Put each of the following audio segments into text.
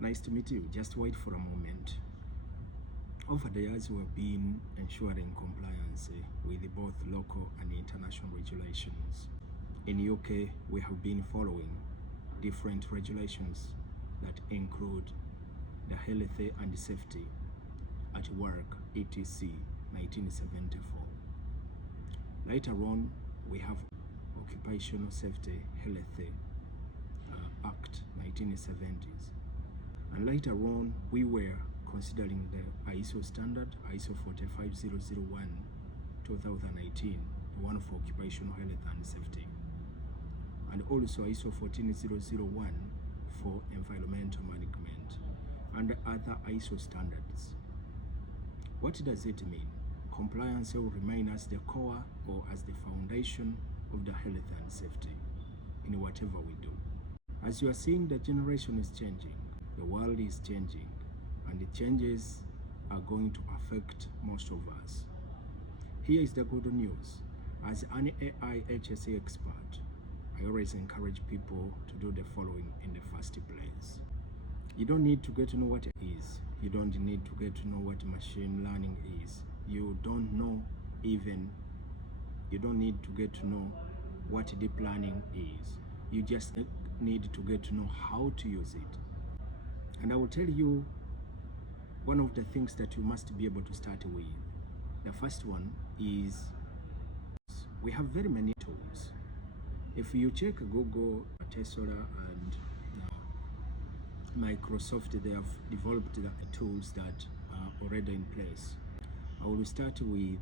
Nice to meet you. Just wait for a moment. Over the years, we have been ensuring compliance with both local and international regulations. In UK, we have been following different regulations that include the Health and Safety at Work (HSE) 1974. Later on, we have Occupational Safety Health Act 1970s. And later on, we were considering the ISO standard, ISO 45001 2018, the one for occupational health and safety, and also ISO 14001 for environmental management, and other ISO standards. What does it mean? Compliance will remain as the core or as the foundation of the health and safety in whatever we do. As you are seeing, the generation is changing, the world is changing, and the changes are going to affect most of us. Here is the good news. As an AI HSE expert, I always encourage people to do the following in the first place. You don't need to get to know what it is. You don't need to get to know what machine learning is. You don't need to get to know what deep learning is. You just need to get to know how to use it. And I will tell you one of the things that you must be able to start with. The first one is we have very many tools. If you check Google, Tesla, and Microsoft, they have developed the tools that are already in place. I will start with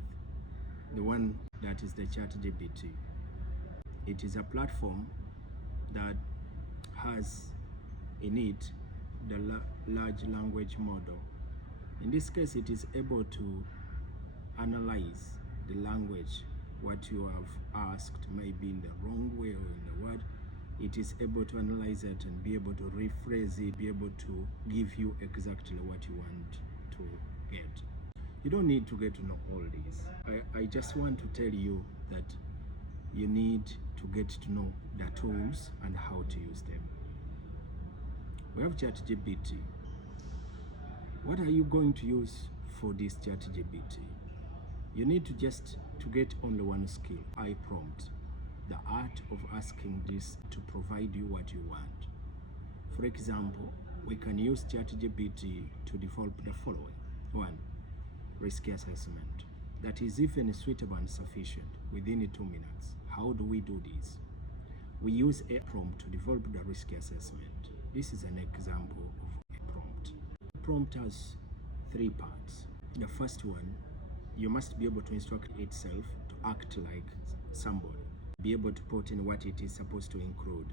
the one that is the ChatGPT. It is a platform that has in it the large language model. In this case, it is able to analyze the language. What you have asked may be in the wrong way or in the word. It is able to analyze it and be able to rephrase it, be able to give you exactly what you want to get. You don't need to get to know all this. I just want to tell you that you need to get to know the tools and how to use them. We have ChatGPT. What are you going to use for this ChatGPT? You need to get only one skill, iPrompt, the art of asking this to provide you what you want. For example, we can use ChatGPT to develop the following. 1. Risk assessment. That is even suitable and sufficient within 2 minutes. How do we do this? We use a prompt to develop the risk assessment. This is an example of a prompt. The prompt has 3 parts. The first one, you must be able to instruct itself to act like somebody, be able to put in what it is supposed to include.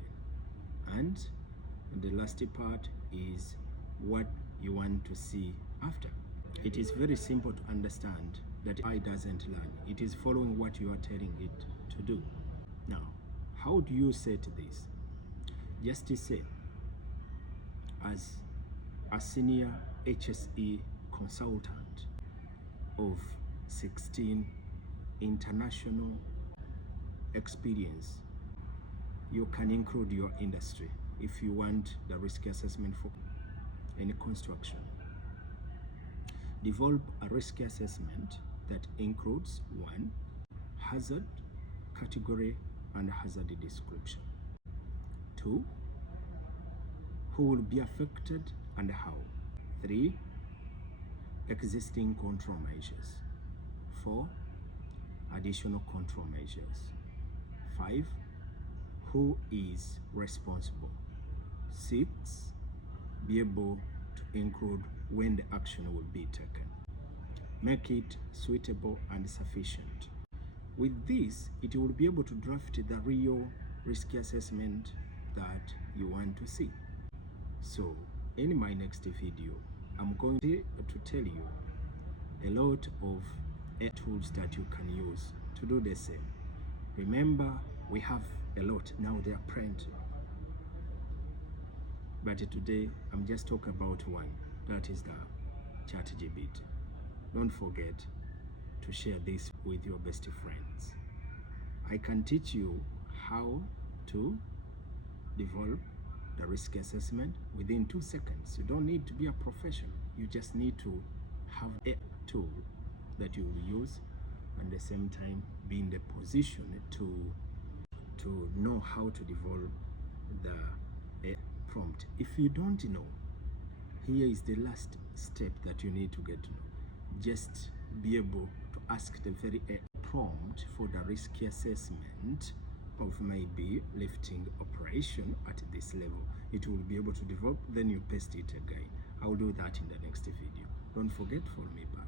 And the last part is what you want to see after. It is very simple to understand that AI doesn't learn. It is following what you are telling it to do. Now, how do you set this? Just to say, as a senior HSE consultant of 16 international experience, you can include your industry if you want the risk assessment for any construction. Develop a risk assessment that includes 1. Hazard, category, and hazard description. 2. Who will be affected and how. 3. Existing control measures. 4. Additional control measures. 5. Who is responsible. 6. Be able to include when the action will be taken. Make it suitable and sufficient. With this, it will be able to draft the real risk assessment that you want to see. So, in my next video, I'm going to tell you a lot of tools that you can use to do the same. Remember, we have a lot, now there are plenty. But today, I'm just talking about one, that is the ChatGPT. Don't forget to share this with your best friends. I can teach you how to develop the risk assessment within 2 seconds. You don't need to be a professional. You just need to have a tool that you will use, and at the same time be in the position to know how to develop the prompt. If you don't know, here is the last step that you need to get to know. Just be able to ask the very prompt for the risk assessment of maybe lifting operation at this level. It will be able to develop, then you paste it again. I'll do that in the next video. Don't forget, follow me back.